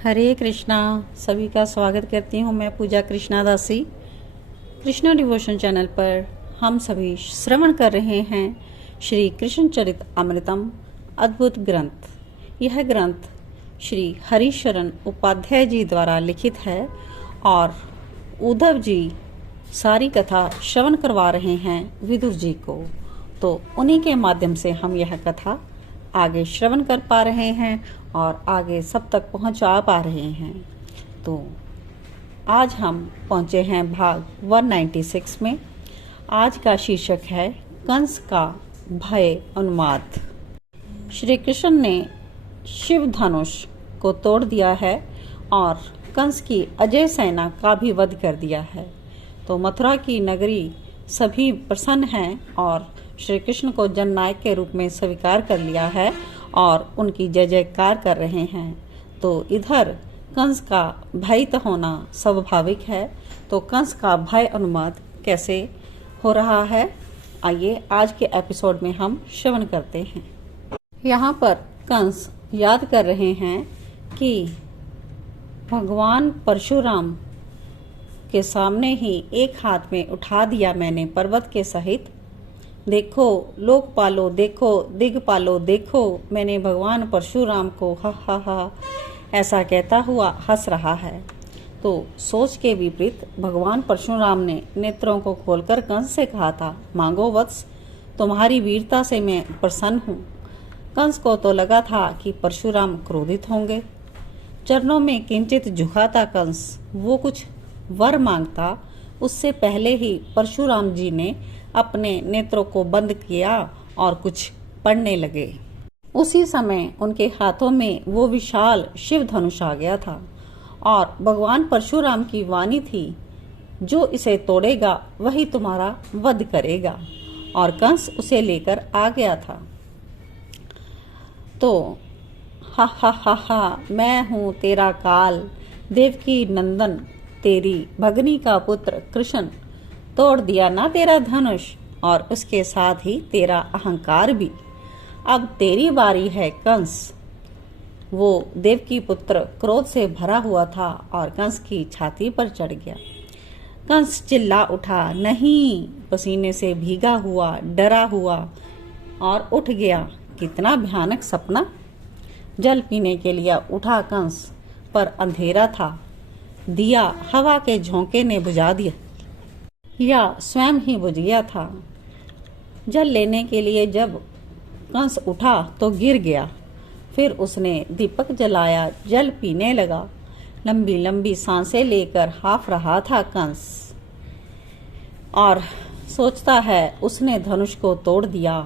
हरे कृष्णा। सभी का स्वागत करती हूँ मैं पूजा कृष्णा दासी। कृष्णा डिवोशन चैनल पर हम सभी श्रवण कर रहे हैं श्री कृष्ण चरित अमृतम अद्भुत ग्रंथ। यह ग्रंथ श्री हरिशरण उपाध्याय जी द्वारा लिखित है और उद्धव जी सारी कथा श्रवण करवा रहे हैं विदुर जी को। तो उन्हीं के माध्यम से हम यह कथा आगे श्रवण कर पा रहे हैं और आगे सब तक पहुंचा पा रहे हैं। तो आज हम पहुंचे हैं भाग 196 में। आज का शीर्षक है कंस का भय उन्माद। श्री कृष्ण ने शिव धनुष को तोड़ दिया है और कंस की अजय सेना का भी वध कर दिया है। तो मथुरा की नगरी सभी प्रसन्न हैं और श्री कृष्ण को जननायक के रूप में स्वीकार कर लिया है और उनकी जय जयकार कर रहे हैं। तो इधर कंस का भय होना स्वाभाविक है। तो कंस का भय उन्माद कैसे हो रहा है, आइए आज के एपिसोड में हम श्रवण करते हैं। यहाँ पर कंस याद कर रहे हैं कि भगवान परशुराम के सामने ही एक हाथ में उठा दिया मैंने पर्वत के सहित। देखो लोक पालो, देखो दिग्पालो, देखो मैंने भगवान परशुराम को हा हा हा ऐसा कहता हुआ हंस रहा है। तो सोच के विपरीत भगवान परशुराम ने नेत्रों को खोलकर कंस से कहा था, मांगो वत्स, तुम्हारी वीरता से मैं प्रसन्न हूँ। कंस को तो लगा था कि परशुराम क्रोधित होंगे। चरणों में किंचित झुका था कंस। वो कुछ वर मांगता उससे पहले ही परशुराम जी ने अपने नेत्रों को बंद किया और कुछ पढ़ने लगे। उसी समय उनके हाथों में वो विशाल शिव धनुष आ गया था और भगवान परशुराम की वाणी थी, जो इसे तोड़ेगा वही तुम्हारा वध करेगा। और कंस उसे लेकर आ गया था। तो हा हा हा हा, मैं हूँ तेरा काल, देवकी नंदन, तेरी भगनी का पुत्र कृष्ण, तोड़ दिया ना तेरा धनुष और उसके साथ ही तेरा अहंकार भी। अब तेरी बारी है कंस। वो देवकी पुत्र क्रोध से भरा हुआ था और कंस की छाती पर चढ़ गया। कंस चिल्ला उठा, नहीं, पसीने से भीगा हुआ, डरा हुआ और उठ गया। कितना भयानक सपना। जल पीने के लिए उठा कंस, पर अंधेरा था। दिया हवा के झोंके ने बुझा दिया या स्वयं ही बुझ गया था। जल लेने के लिए जब कंस उठा तो गिर गया। फिर उसने दीपक जलाया, जल पीने लगा। लंबी लंबी सांसें लेकर हाफ रहा था कंस और सोचता है उसने धनुष को तोड़ दिया।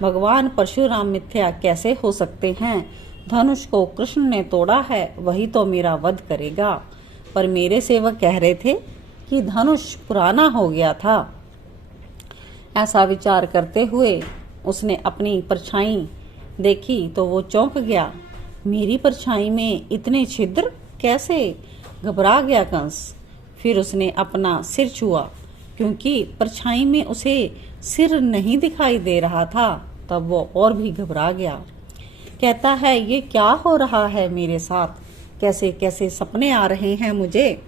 भगवान परशुराम मिथ्या कैसे हो सकते हैं? धनुष को कृष्ण ने तोड़ा है, वही तो मेरा वध करेगा। पर मेरे सेवक कह रहे थे कि धनुष पुराना हो गया था। ऐसा विचार करते हुए उसने अपनी परछाई देखी तो वो चौंक गया। मेरी परछाई में इतने छिद्र कैसे? घबरा गया कंस। फिर उसने अपना सिर छुआ, क्योंकि परछाई में उसे सिर नहीं दिखाई दे रहा था। तब वो और भी घबरा गया। कहता है, ये क्या हो रहा है मेरे साथ? कैसे कैसे सपने आ रहे हैं मुझे।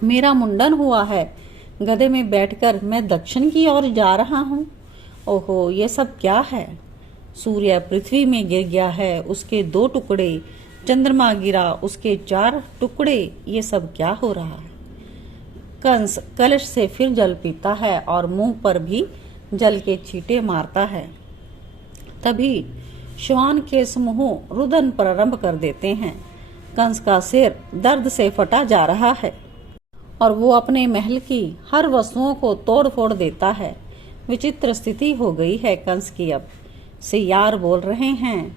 मेरा मुंडन हुआ है, गधे में बैठकर मैं दक्षिण की ओर जा रहा हूँ। ओहो, ये सब क्या है? सूर्य पृथ्वी में गिर गया है, उसके 2 टुकड़े। चंद्रमा गिरा, उसके 4 टुकड़े। ये सब क्या हो रहा है? कंस कलश से फिर जल पीता है और मुंह पर भी जल के छींटे मारता है। तभी श्वान के समूह रुदन प्रारंभ कर देते हैं। कंस का सिर दर्द से फटा जा रहा है और वो अपने महल की हर वस्तुओं को तोड़ फोड़ देता है। विचित्र स्थिति हो गई है कंस की। अब सियार बोल रहे हैं।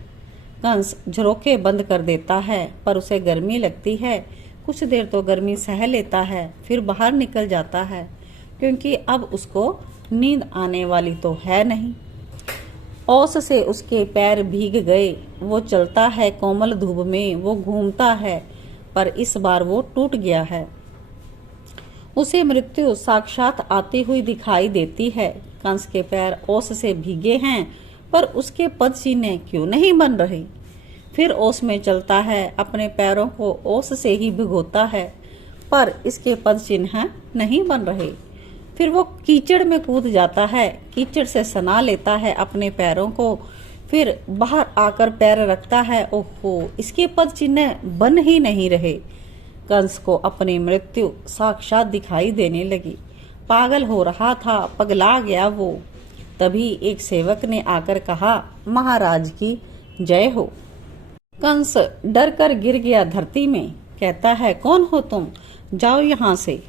कंस झरोखे बंद कर देता है, पर उसे गर्मी लगती है। कुछ देर तो गर्मी सह लेता है, फिर बाहर निकल जाता है, क्योंकि अब उसको नींद आने वाली तो है नहीं। ओस से उसके पैर भीग गए। वो चलता है कोमल धूप में, वो घूमता है, पर इस बार वो टूट गया है। उसे मृत्यु साक्षात आती हुई दिखाई देती है। कंस के पैर ओस से भीगे हैं, पर उसके पदसीने क्यों नहीं बन रहे? फिर ओस में चलता है, अपने पैरों को ओस से ही भिगोता है, पर इसके पद चिन्ह नहीं बन रहे। फिर वो कीचड़ में कूद जाता है, कीचड़ से सना लेता है अपने पैरों को, फिर बाहर आकर पैर रखता है। ओहो, इसके पद चिन्ह बन ही नहीं रहे। कंस को अपनी मृत्यु साक्षात दिखाई देने लगी। पागल हो रहा था, पगला गया वो। तभी एक सेवक ने आकर कहा, महाराज की जय हो। कंस डर कर गिर गया धरती में। कहता है, कौन हो तुम, जाओ यहाँ से।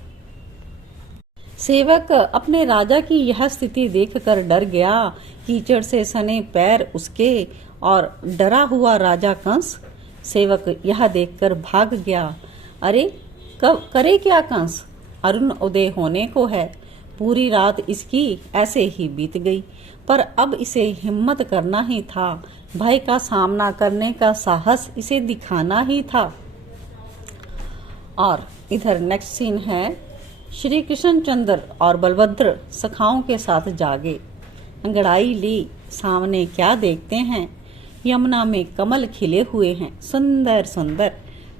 सेवक अपने राजा की यह स्थिति देखकर डर गया। कीचड़ से सने पैर उसके और डरा हुआ राजा कंस। सेवक यह देखकर भाग गया। अरे कब करे क्या कंस, अरुण उदय होने को है। पूरी रात इसकी ऐसे ही बीत गई, पर अब इसे हिम्मत करना ही था। भय का सामना करने का साहस इसे दिखाना ही था। और इधर नेक्स्ट सीन है, श्री कृष्णचंद्र और बलभद्र सखाओं के साथ जागे। अंगड़ाई ली, सामने क्या देखते हैं, यमुना में कमल खिले हुए हैं, सुंदर सुंदर।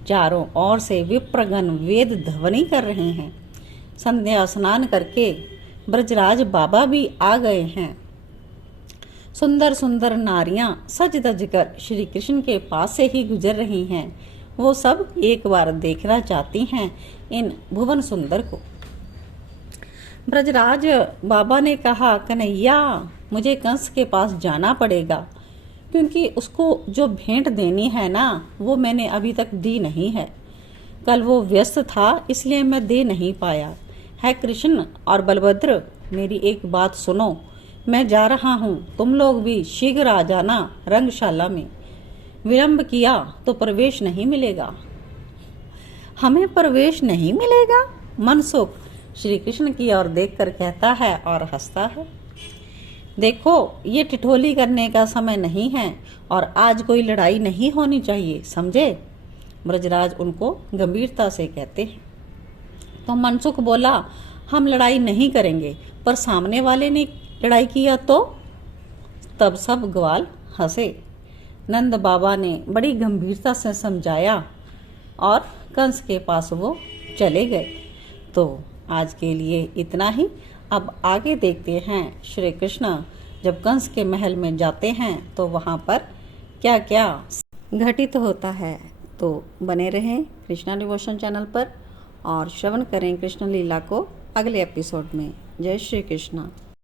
चारों ओर से विप्रगण वेद ध्वनि कर रहे हैं। संध्या स्नान करके ब्रजराज बाबा भी आ गए हैं। सुंदर सुंदर नारियां सज धज कर श्री कृष्ण के पास से ही गुजर रही हैं। वो सब एक बार देखना चाहती हैं इन भुवन सुंदर को। ब्रजराज बाबा ने कहा, कन्हैया, मुझे कंस के पास जाना पड़ेगा, क्योंकि उसको जो भेंट देनी है ना, वो मैंने अभी तक दी नहीं है। कल वो व्यस्त था, इसलिए मैं दे नहीं पाया है। कृष्ण और बलभद्र, मेरी एक बात सुनो, मैं जा रहा हूँ, तुम लोग भी शीघ्र आ जाना रंगशाला में। विलंब किया तो प्रवेश नहीं मिलेगा। हमें प्रवेश नहीं मिलेगा? मनसुख श्री कृष्ण की ओर देखकर कहता है और हंसता है। देखो, ये ठिठोली करने का समय नहीं है और आज कोई लड़ाई नहीं होनी चाहिए, समझे? ब्रजराज उनको गंभीरता से कहते हैं। तो मनसुख बोला, हम लड़ाई नहीं करेंगे, पर सामने वाले ने लड़ाई किया तो? तब सब ग्वाल हंसे। नंद बाबा ने बड़ी गंभीरता से समझाया और कंस के पास वो चले गए। तो आज के लिए इतना ही। अब आगे देखते हैं श्री कृष्ण जब कंस के महल में जाते हैं तो वहाँ पर क्या क्या घटित होता है। तो बने रहें कृष्णा डिवोशन चैनल पर और श्रवण करें कृष्ण लीला को अगले एपिसोड में। जय श्री कृष्ण।